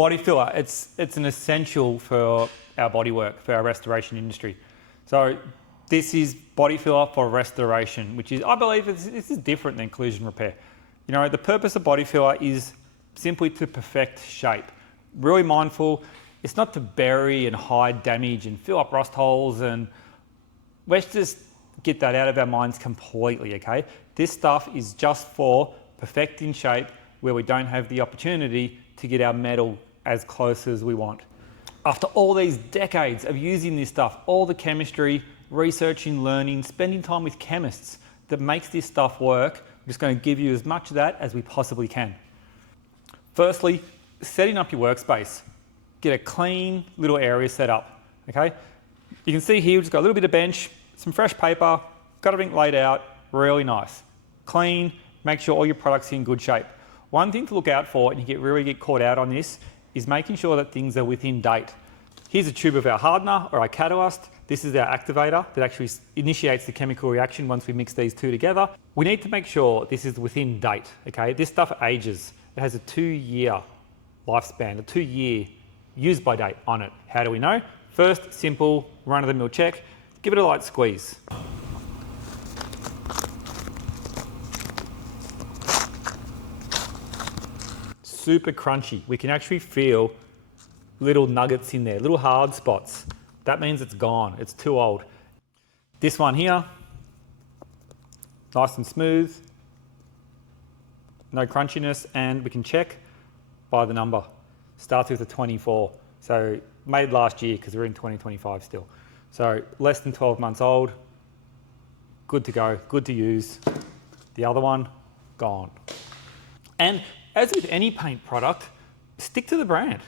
Body filler, it's an essential for our bodywork, for our restoration industry. So this is body filler for restoration, which is, I believe this is different than collision repair. You know, the purpose of body filler is simply to perfect shape. Really mindful, it's not to bury and hide damage and fill up rust holes, and let's just get that out of our minds completely, okay? This stuff is just for perfecting shape where we don't have the opportunity to get our metal as close as we want. After all these decades of using this stuff, all the chemistry, researching, learning, spending time with chemists that makes this stuff work, I'm just going to give you as much of that as we possibly can. Firstly, setting up your workspace. Get a clean little area set up, okay? You can see here we've just got a little bit of bench, some fresh paper, got everything laid out, really nice. Clean, make sure all your products are in good shape. One thing to look out for, and you really get caught out on this, is making sure that things are within date. Here's a tube of our hardener or our catalyst. This is our activator that actually initiates the chemical reaction once we mix these two together. We need to make sure this is within date, okay? This stuff ages. It has a 2-year lifespan, a 2-year use by date on it. How do we know? First, simple, run-of-the-mill check. Give it a light squeeze. Super crunchy. We can actually feel little nuggets in there, little hard spots. That means it's gone, it's too old. This one here, nice and smooth, no crunchiness, and we can check by the number. Starts with a 24, so made last year because we're in 2025 still. So less than 12 months old, good to go, good to use. The other one, gone. And as with any paint product, stick to the brand.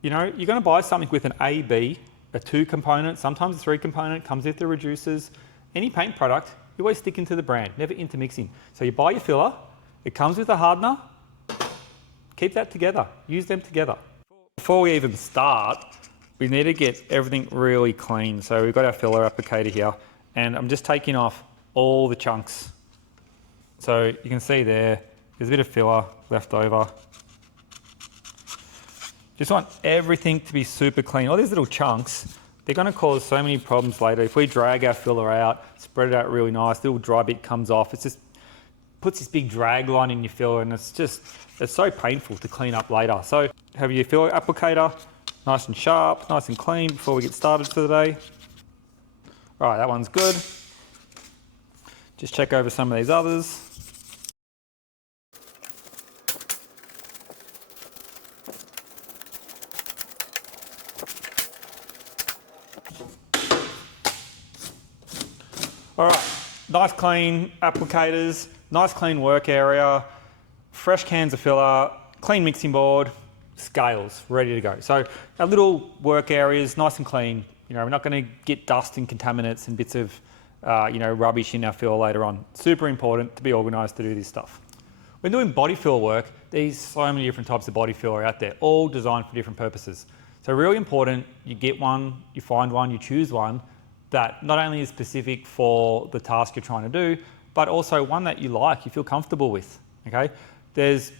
You know, you're going to buy something with an A, B, a 2-component, sometimes a 3-component, comes with the reducers. Any paint product, you're always sticking to the brand, never intermixing. So you buy your filler, it comes with a hardener, keep that together, use them together. Before we even start, we need to get everything really clean. So we've got our filler applicator here, and I'm just taking off all the chunks. So you can see there's a bit of filler left over. Just want everything to be super clean. All these little chunks, they're going to cause so many problems later. If we drag our filler out, spread it out really nice, little dry bit comes off, it just puts this big drag line in your filler, and it's so painful to clean up later. So have your filler applicator nice and sharp, nice and clean before we get started for the day. All right, that one's good. Just check over some of these others. All right, nice clean applicators, nice clean work area, fresh cans of filler, clean mixing board, scales, ready to go. So our little work areas, nice and clean. You know, we're not going to get dust and contaminants and bits of, rubbish in our filler later on. Super important to be organised to do this stuff. When doing body filler work, there's so many different types of body filler out there, all designed for different purposes. So really important, you get one, you find one, you choose one that not only is specific for the task you're trying to do, but also one that you like, you feel comfortable with, okay? There's,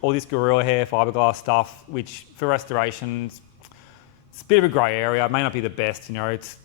all this gorilla hair, fiberglass stuff, which for restorations, it's a bit of a grey area, it may not be the best, it's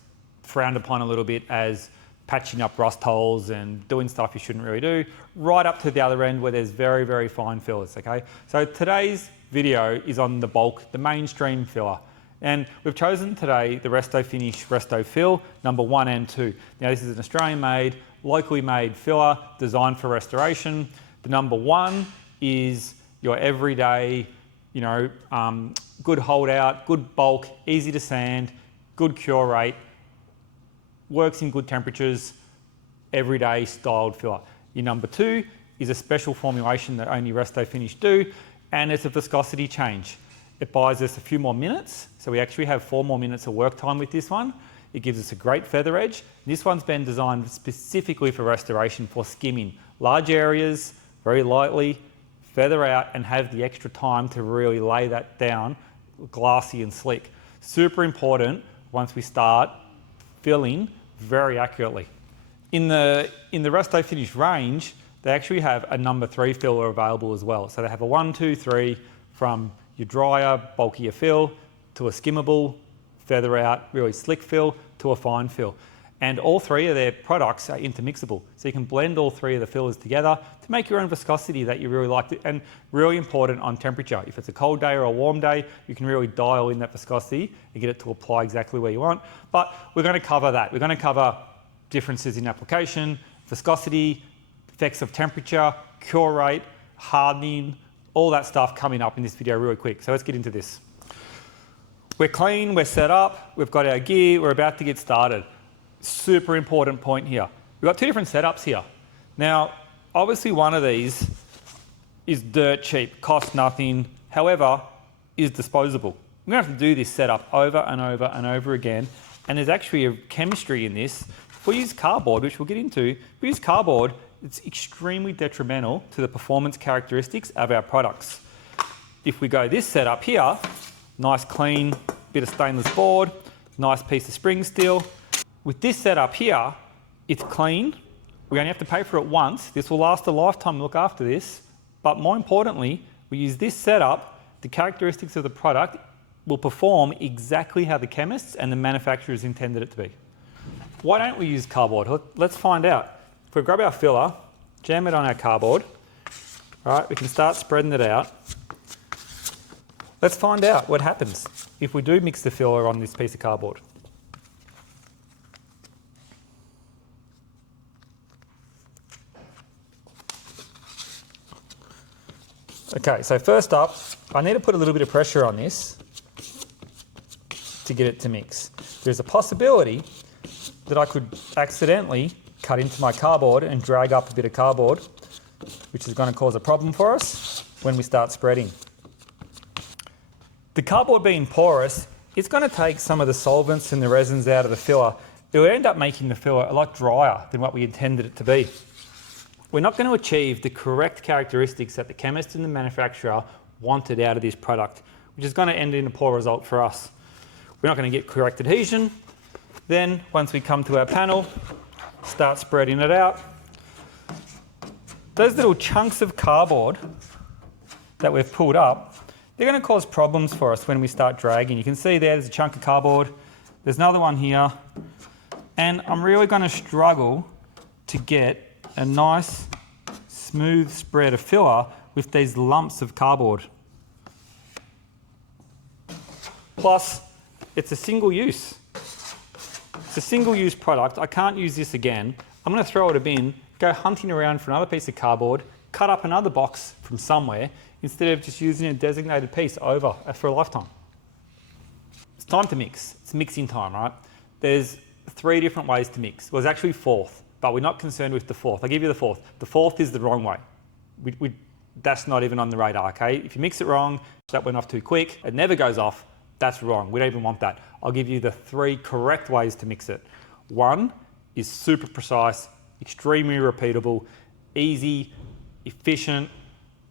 frowned upon a little bit as patching up rust holes and doing stuff you shouldn't really do, right up to the other end where there's very, very fine fillers, okay? So today's video is on the bulk, the mainstream filler. And we've chosen today the Resto Finish Resto Fill number 1 and 2. Now this is an Australian made, locally made filler designed for restoration. The number 1 is your everyday, good holdout, good bulk, easy to sand, good cure rate, works in good temperatures, everyday styled filler. Your number 2 is a special formulation that only Resto Finish do, and it's a viscosity change. It buys us a few more minutes, so we actually have 4 more minutes of work time with this one. It gives us a great feather edge. This one's been designed specifically for restoration, for skimming. Large areas, very lightly, feather out and have the extra time to really lay that down, glassy and slick. Super important once we start filling very accurately. In the Resto Finish range, they actually have a number 3 filler available as well. So they have a 1, 2, 3 from your drier, bulkier fill, to a skimmable, feather out, really slick fill, to a fine fill. And all three of their products are intermixable. So you can blend all three of the fillers together to make your own viscosity that you really like. And really important on temperature. If it's a cold day or a warm day, you can really dial in that viscosity and get it to apply exactly where you want. But we're going to cover that. We're going to cover differences in application, viscosity, effects of temperature, cure rate, hardening, all that stuff coming up in this video really quick. So let's get into this. We're clean, we're set up, we've got our gear, we're about to get started. Super important point here. We've got two different setups here. Now, obviously one of these is dirt cheap, costs nothing, however, is disposable. We're going to have to do this setup over and over and over again, and there's actually a chemistry in this. If we use cardboard, which we'll get into, if we use cardboard, it's extremely detrimental to the performance characteristics of our products. If we go this setup here, nice clean bit of stainless board, nice piece of spring steel. With this setup here, it's clean. We only have to pay for it once. This will last a lifetime, look after this. But more importantly, we use this setup, the characteristics of the product will perform exactly how the chemists and the manufacturers intended it to be. Why don't we use cardboard? Let's find out. If we grab our filler, jam it on our cardboard, all right, we can start spreading it out. Let's find out what happens if we do mix the filler on this piece of cardboard. Okay, so first up, I need to put a little bit of pressure on this to get it to mix. There's a possibility that I could accidentally cut into my cardboard and drag up a bit of cardboard, which is going to cause a problem for us when we start spreading. The cardboard being porous, it's going to take some of the solvents and the resins out of the filler. It will end up making the filler a lot drier than what we intended it to be. We're not going to achieve the correct characteristics that the chemist and the manufacturer wanted out of this product, which is going to end in a poor result for us. We're not going to get correct adhesion. Then, once we come to our panel, start spreading it out. Those little chunks of cardboard that we've pulled up, they're going to cause problems for us when we start dragging. You can see there's a chunk of cardboard. There's another one here. And I'm really going to struggle to get a nice smooth spread of filler with these lumps of cardboard. Plus, it's a single use. It's a single use product. I can't use this again. I'm going to throw it in a bin, go hunting around for another piece of cardboard, cut up another box from somewhere, instead of just using a designated piece over for a lifetime. It's time to mix. It's mixing time, right? There's 3 different ways to mix. Well, there's actually 4th. But we're not concerned with the 4th. I'll give you the 4th. The 4th is the wrong way. That's not even on the radar, okay? If you mix it wrong, that went off too quick, it never goes off, that's wrong. We don't even want that. I'll give you the 3 correct ways to mix it. 1 is super precise, extremely repeatable, easy, efficient,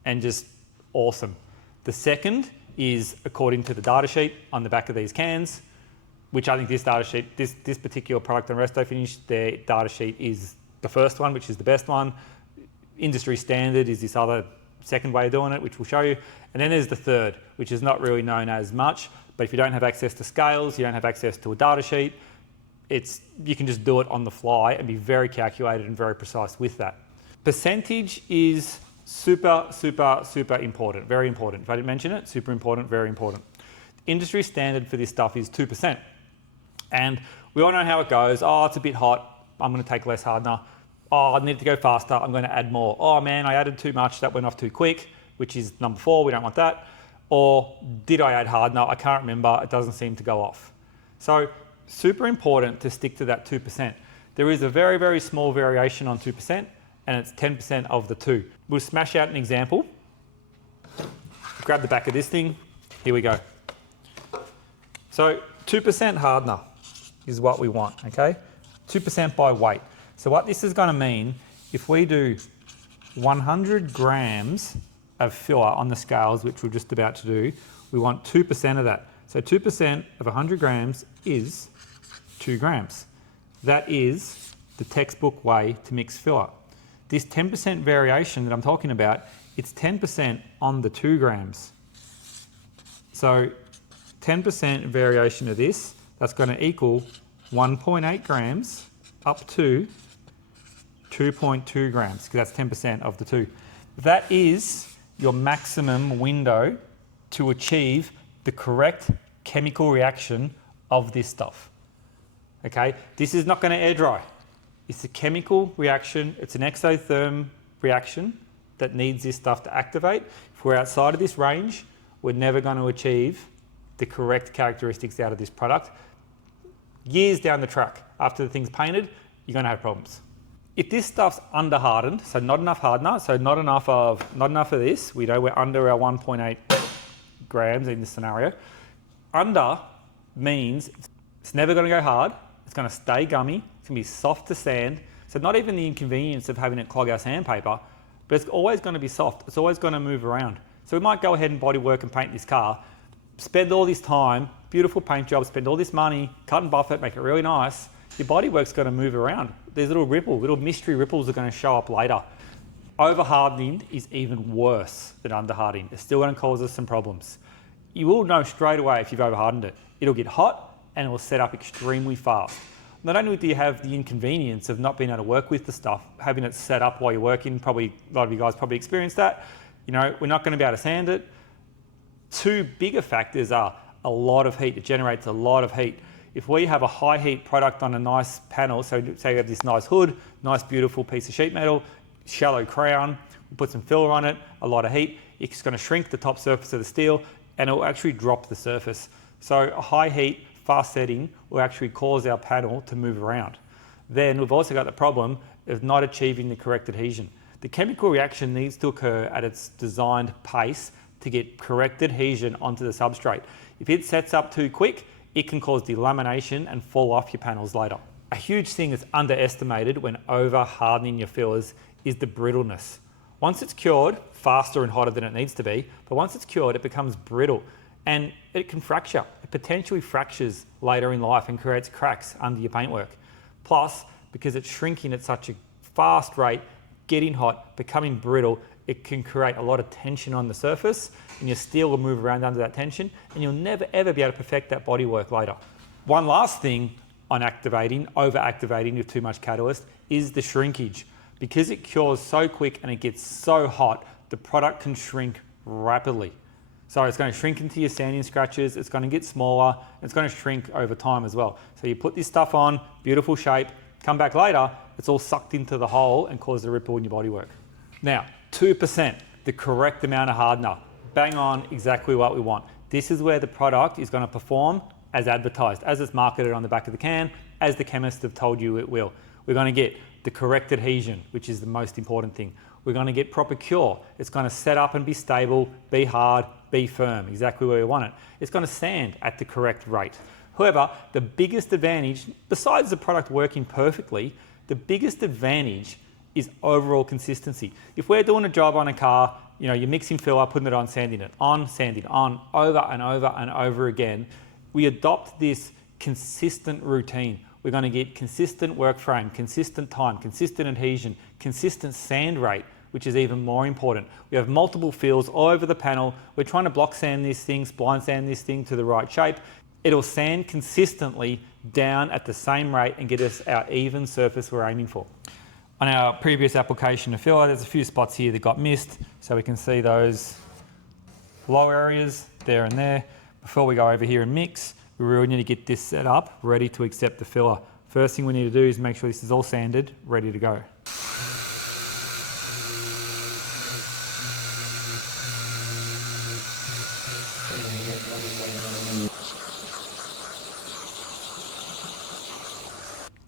and just awesome. The 2nd is according to the data sheet on the back of these cans, which I think this data sheet, this particular product on Resto Finish, their data sheet is the first one, which is the best one. Industry standard is this other 2nd way of doing it, which we'll show you. And then there's the 3rd, which is not really known as much, but if you don't have access to scales, you don't have access to a data sheet, you can just do it on the fly and be very calculated and very precise with that. Percentage is super, super, super important, very important. If I didn't mention it, super important, very important. Industry standard for this stuff is 2%. And we all know how it goes. Oh, it's a bit hot. I'm going to take less hardener. Oh, I need to go faster. I'm going to add more. Oh man, I added too much. That went off too quick, which is number 4. We don't want that. Or did I add hardener? I can't remember. It doesn't seem to go off. So super important to stick to that 2%. There is a very, very small variation on 2%, and it's 10% of the 2. We'll smash out an example. Grab the back of this thing. Here we go. So 2% hardener is what we want, okay? 2% by weight. So what this is going to mean, if we do 100 grams of filler on the scales, which we're just about to do, we want 2% of that. So 2% of 100 grams is 2 grams. That is the textbook way to mix filler. This 10% variation that I'm talking about, it's 10% on the 2 grams. So 10% variation of this, that's going to equal 1.8 grams up to 2.2 grams, because that's 10% of the 2. That is your maximum window to achieve the correct chemical reaction of this stuff. Okay, this is not going to air dry. It's a chemical reaction, it's an exotherm reaction that needs this stuff to activate. If we're outside of this range, we're never going to achieve the correct characteristics out of this product. Years down the track, after the thing's painted, you're going to have problems. If this stuff's under hardened, so not enough hardener, so not enough of this, we know we're under our 1.8 grams in this scenario. Under means it's never going to go hard, it's going to stay gummy, it's going to be soft to sand, so not even the inconvenience of having it clog our sandpaper, but it's always going to be soft, it's always going to move around. So we might go ahead and bodywork and paint this car, spend all this time, beautiful paint job, spend all this money, cut and buff it, make it really nice, your bodywork's going to move around. There's little mystery ripples are going to show up later. Over hardening is even worse than under hardening. It's still going to cause us some problems. You will know straight away if you've over hardened it. It'll get hot and it will set up extremely fast. Not only do you have the inconvenience of not being able to work with the stuff, having it set up while you're working, probably a lot of you guys probably experienced that. You know, we're not going to be able to sand it. Two bigger factors are a lot of heat. It generates a lot of heat. If we have a high heat product on a nice panel, so say you have this nice hood, nice beautiful piece of sheet metal, shallow crown, we put some filler on it, a lot of heat, it's going to shrink the top surface of the steel and it will actually drop the surface. So a high heat, fast setting will actually cause our panel to move around. Then we've also got the problem of not achieving the correct adhesion. The chemical reaction needs to occur at its designed pace to get correct adhesion onto the substrate. If it sets up too quick, it can cause delamination and fall off your panels later. A huge thing that's underestimated when over hardening your fillers is the brittleness. Once it's cured, faster and hotter than it needs to be, but once it's cured, it becomes brittle and it can fracture. It potentially fractures later in life and creates cracks under your paintwork. Plus, because it's shrinking at such a fast rate, getting hot, becoming brittle, it can create a lot of tension on the surface and your steel will move around under that tension and you'll never ever be able to perfect that bodywork later. One last thing on over activating with too much catalyst is the shrinkage. Because it cures so quick and it gets so hot, the product can shrink rapidly. So it's going to shrink into your sanding scratches, it's going to get smaller, it's going to shrink over time as well. So you put this stuff on, beautiful shape, come back later, it's all sucked into the hole and causes a ripple in your bodywork. Now, 2%, the correct amount of hardener. Bang on, exactly what we want. This is where the product is going to perform as advertised, as it's marketed on the back of the can, as the chemists have told you it will. We're going to get the correct adhesion, which is the most important thing. We're going to get proper cure. It's going to set up and be stable, be hard, be firm, exactly where we want it. It's going to sand at the correct rate. However, the biggest advantage, besides the product working perfectly, the biggest advantage is overall consistency. If we're doing a job on a car, you know, you're mixing filler, putting it on, sanding it on, over and over and over again, we adopt this consistent routine. We're going to get consistent work frame, consistent time, consistent adhesion, consistent sand rate, which is even more important. We have multiple fills all over the panel. We're trying to block sand this thing, spline sand this thing to the right shape. It'll sand consistently down at the same rate and get us our even surface we're aiming for. On our previous application of filler, there's a few spots here that got missed, so we can see those low areas there and there. Before we go over here and mix, we really need to get this set up, ready to accept the filler. First thing we need to do is make sure this is all sanded, ready to go.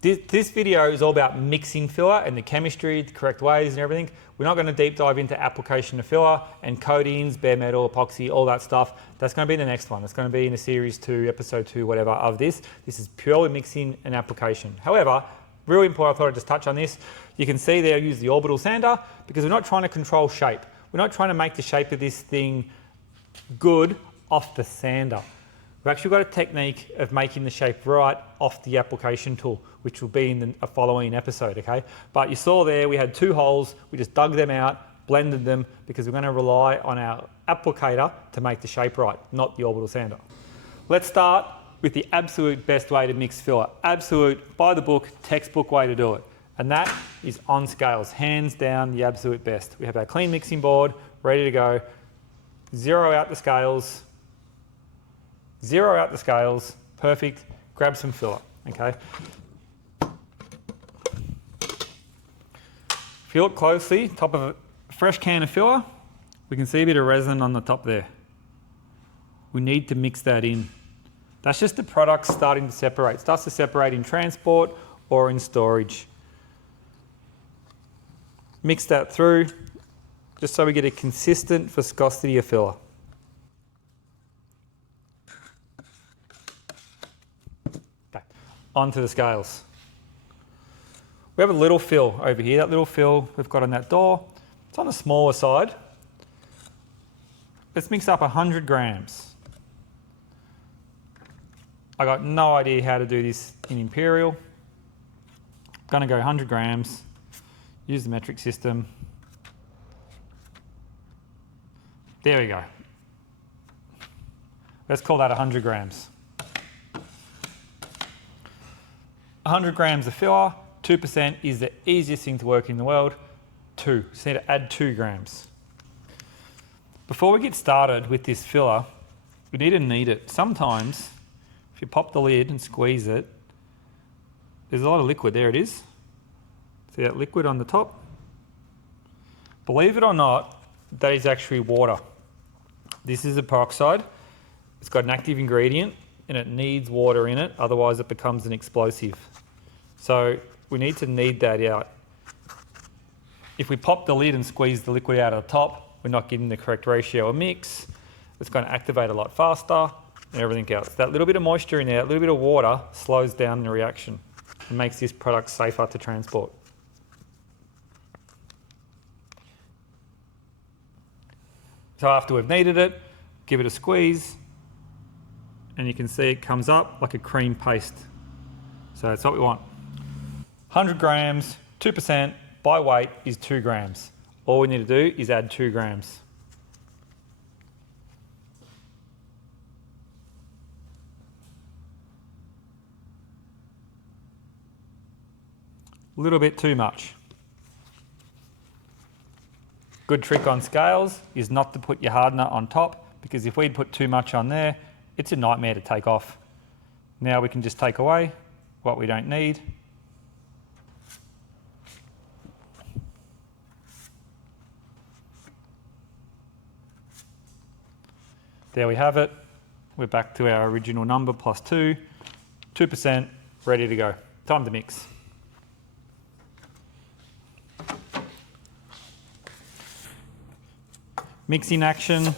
This video is all about mixing filler and the chemistry, the correct ways and everything. We're not going to deep dive into application of filler and coatings, bare metal, epoxy, all that stuff. That's going to be the next one. It's going to be in a series 2, episode 2, whatever of this. This is purely mixing and application. However, really important, I thought I'd just touch on this. You can see there I use the orbital sander because we're not trying to control shape. We're not trying to make the shape of this thing good off the sander. We've actually got a technique of making the shape right off the application tool, which will be in a following episode, okay? But you saw there, we had 2 holes, we just dug them out, blended them, because we're going to rely on our applicator to make the shape right, not the orbital sander. Let's start with the absolute best way to mix filler. Absolute, by the book, textbook way to do it. And that is on scales, hands down the absolute best. We have our clean mixing board ready to go. Zero out the scales, perfect. Grab some filler, okay? If you look closely, top of a fresh can of filler, we can see a bit of resin on the top there. We need to mix that in. That's just the product starting to separate. It starts to separate in transport or in storage. Mix that through, just so we get a consistent viscosity of filler. Okay, onto the scales. We have a little fill over here. That little fill we've got on that door, it's on the smaller side. Let's mix up 100 grams. I got no idea how to do this in Imperial. I'm gonna go 100 grams, use the metric system. There we go. Let's call that 100 grams. 100 grams of filler, 2% is the easiest thing to work in the world. So you need to add 2 grams. Before we get started with this filler, we need to knead it. Sometimes, if you pop the lid and squeeze it, there's a lot of liquid. There it is. See that liquid on the top? Believe it or not, that is actually water. This is a peroxide. It's got an active ingredient and it needs water in it, otherwise it becomes an explosive. So we need to knead that out. If we pop the lid and squeeze the liquid out of the top, we're not getting the correct ratio of mix. It's going to activate a lot faster and everything else. That little bit of moisture in there, a little bit of water slows down the reaction and makes this product safer to transport. So after we've kneaded it, give it a squeeze, and you can see it comes up like a cream paste. So that's what we want. 100 grams, 2% by weight is 2 grams. All we need to do is add 2 grams. A little bit too much. Good trick on scales is not to put your hardener on top, because if we'd put too much on there, it's a nightmare to take off. Now we can just take away what we don't need. There we have it. We're back to our original number plus 2, 2%, ready to go. Time to mix. Mixing action,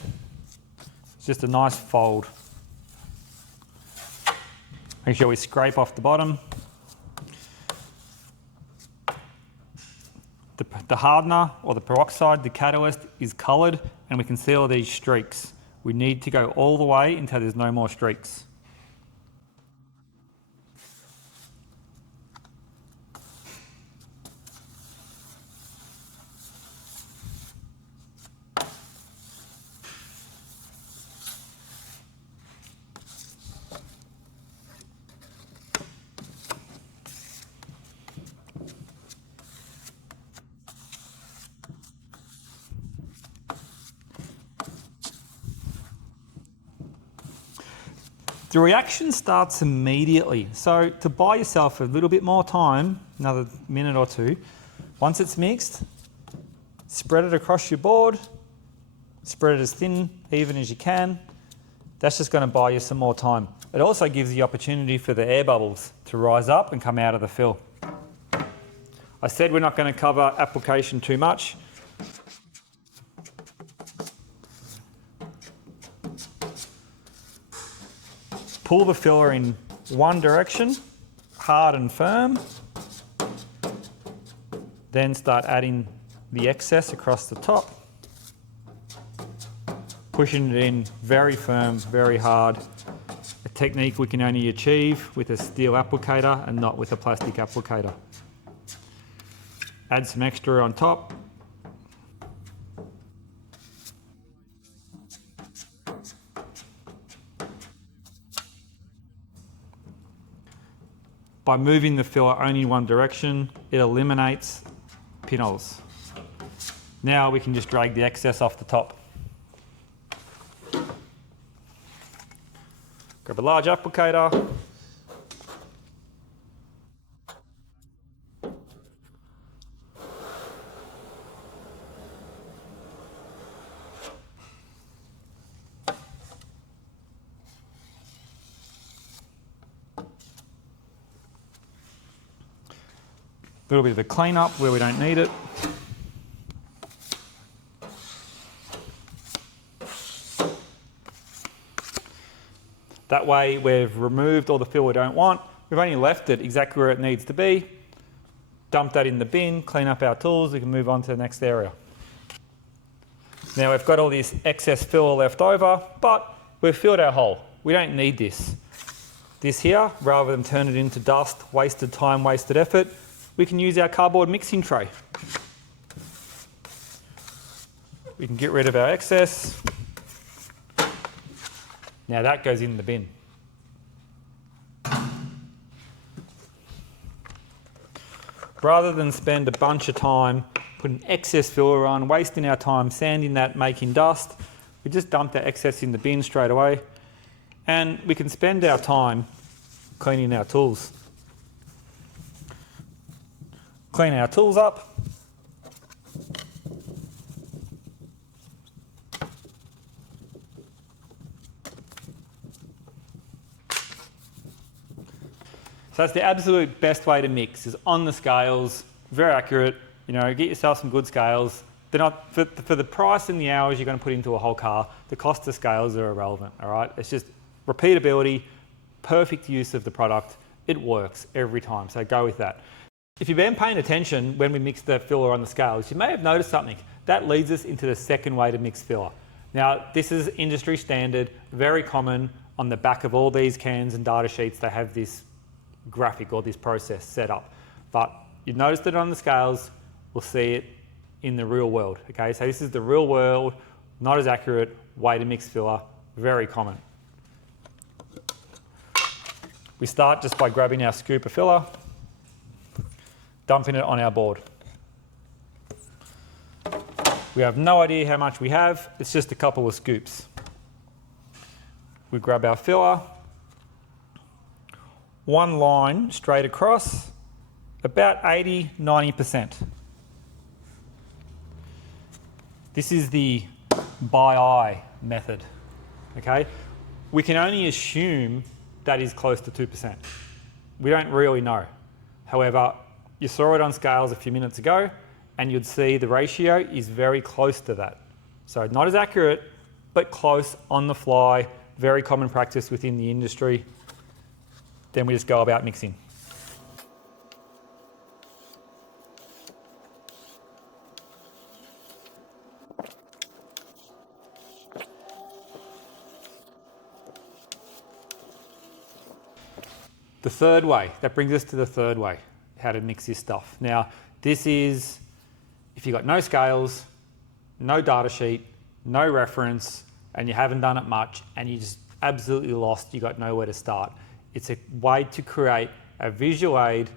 it's just a nice fold. Make sure we scrape off the bottom. The hardener or the peroxide, the catalyst, is coloured and we can see all these streaks. We need to go all the way until there's no more streaks. The reaction starts immediately. So to buy yourself a little bit more time, another minute or two, once it's mixed, spread it across your board, spread it as thin, even as you can. That's just going to buy you some more time. It also gives the opportunity for the air bubbles to rise up and come out of the fill. I said we're not going to cover application too much. Pull the filler in one direction, hard and firm. Then start adding the excess across the top. Pushing it in very firm, very hard. A technique we can only achieve with a steel applicator and not with a plastic applicator. Add some extra on top. by moving the filler only in one direction, it eliminates pinholes. Now we can just drag the excess off the top. Grab a large applicator. A little bit of a clean up where we don't need it. That way we've removed all the fill we don't want. We've only left it exactly where it needs to be. Dump that in the bin, clean up our tools, we can move on to the next area. Now we've got all this excess fill left over, but we've filled our hole. We don't need this. This here, rather than turn it into dust, wasted time, wasted effort, we can use our cardboard mixing tray. We can get rid of our excess. Now that goes in the bin. Rather than spend a bunch of time putting excess filler on, wasting our time sanding that, making dust, we just dump that excess in the bin straight away, and we can spend our time cleaning our tools. Clean our tools up. So that's the absolute best way to mix, is on the scales, very accurate. You know, get yourself some good scales. They're not, for the price and the hours you're going to put into a whole car, the cost of scales are irrelevant, all right? It's just repeatability, perfect use of the product. It works every time, so go with that. If you've been paying attention when we mix the filler on the scales, you may have noticed something. That leads us into the second way to mix filler. Now, this is industry standard, very common. On the back of all these cans and data sheets, they have this graphic or this process set up. But you've noticed it on the scales, we'll see it in the real world. Okay, so this is the real world, not as accurate way to mix filler, very common. We start just by grabbing our scoop of filler, dumping it on our board. We have no idea how much we have, it's just a couple of scoops. We grab our filler, one line straight across, about 80–90%. This is the by eye method, okay? We can only assume that is close to 2%. We don't really know. However, you saw it on scales a few minutes ago, and you'd see the ratio is very close to that. So not as accurate, but close, on the fly, very common practice within the industry. Then we just go about mixing. The third way, that brings us to the third way, how to mix this stuff. Now, this is, if you've got no scales, no data sheet, no reference, and you haven't done it much, and you just absolutely lost, you got nowhere to start. It's a way to create a visual aid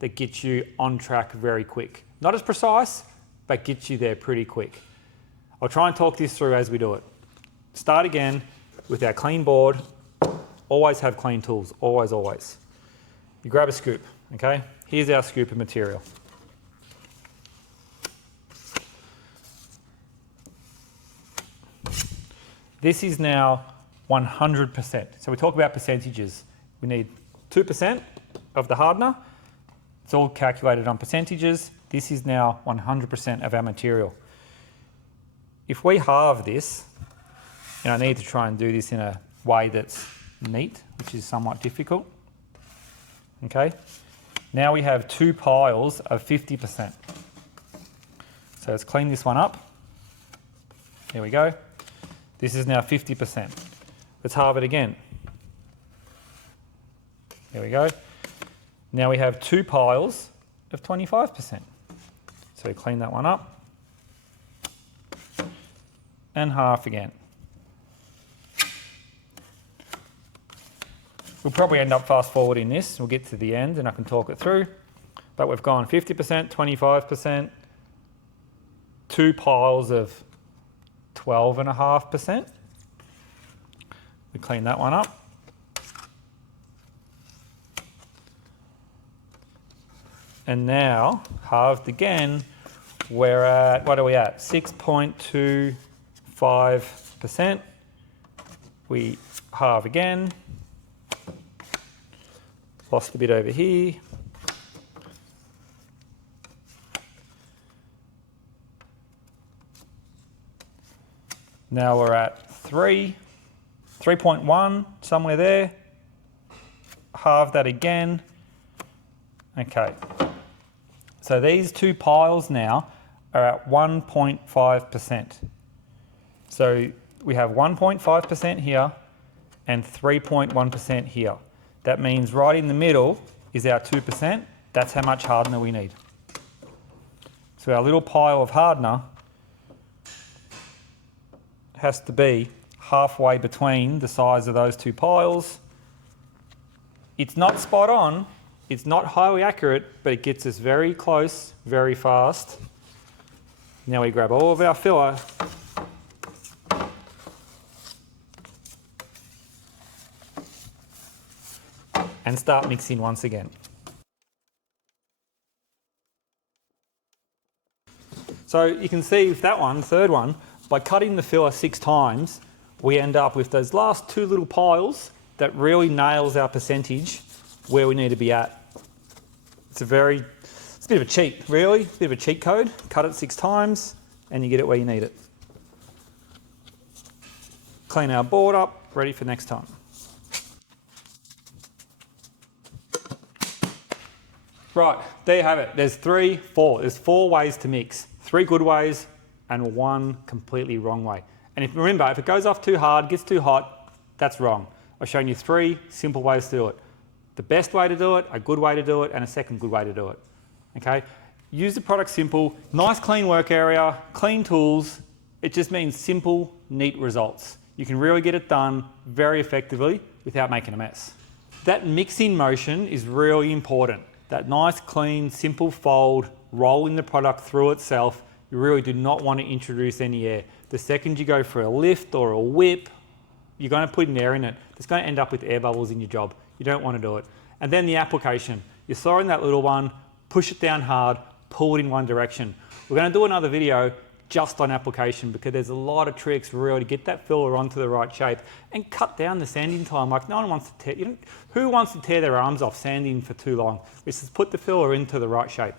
that gets you on track very quick. Not as precise, but gets you there pretty quick. I'll try and talk this through as we do it. Start again with our clean board. Always have clean tools, always, always. You grab a scoop, okay? Here's our scoop of material. This is now 100%. So we talk about percentages. We need 2% of the hardener. It's all calculated on percentages. This is now 100% of our material. If we halve this, and I need to try and do this in a way that's neat, which is somewhat difficult. Okay, now we have two piles of 50%. So let's clean this one up. There we go. This is now 50%. Let's halve it again. There we go. Now we have two piles of 25%. So clean that one up. And half again. We'll probably end up fast forwarding this. We'll get to the end and I can talk it through. But we've gone 50%, 25%, 2 piles of 12.5%. We clean that one up. And now, halved again, we're at, what are we at? 6.25%. We halve again. Lost a bit over here. Now we're at 3.1, somewhere there. Halve that again. Okay. So these 2 piles now are at 1.5%. So we have 1.5% here and 3.1% here. That means right in the middle is our 2%. That's how much hardener we need. So our little pile of hardener has to be halfway between the size of those 2 piles. It's not spot on, it's not highly accurate, but it gets us very close, very fast. Now we grab all of our filler and start mixing once again. So you can see with that one, third one, by cutting the filler 6 times, we end up with those last 2 little piles that really nails our percentage where we need to be at. It's a bit of a cheat, really, a bit of a cheat code. Cut it 6 times and you get it where you need it. Clean our board up, ready for next time. Right, there you have it. There's 4 ways to mix. 3 good ways and 1 completely wrong way. And if remember, if it goes off too hard, gets too hot, that's wrong. I've shown you 3 simple ways to do it. The best way to do it, a good way to do it, and a second good way to do it. Okay? Use the product simple, nice clean work area, clean tools. It just means simple, neat results. You can really get it done very effectively without making a mess. That mixing motion is really important. That nice, clean, simple fold, rolling the product through itself. You really do not want to introduce any air. The second you go for a lift or a whip, you're going to put an air in it. It's going to end up with air bubbles in your job. You don't want to do it. And then the application. You're throwing that little one, push it down hard, pull it in one direction. We're going to do another video just on application because there's a lot of tricks really to get that filler onto the right shape and cut down the sanding time. Like no one wants to tear, who wants to tear their arms off sanding for too long? Let's just put the filler into the right shape.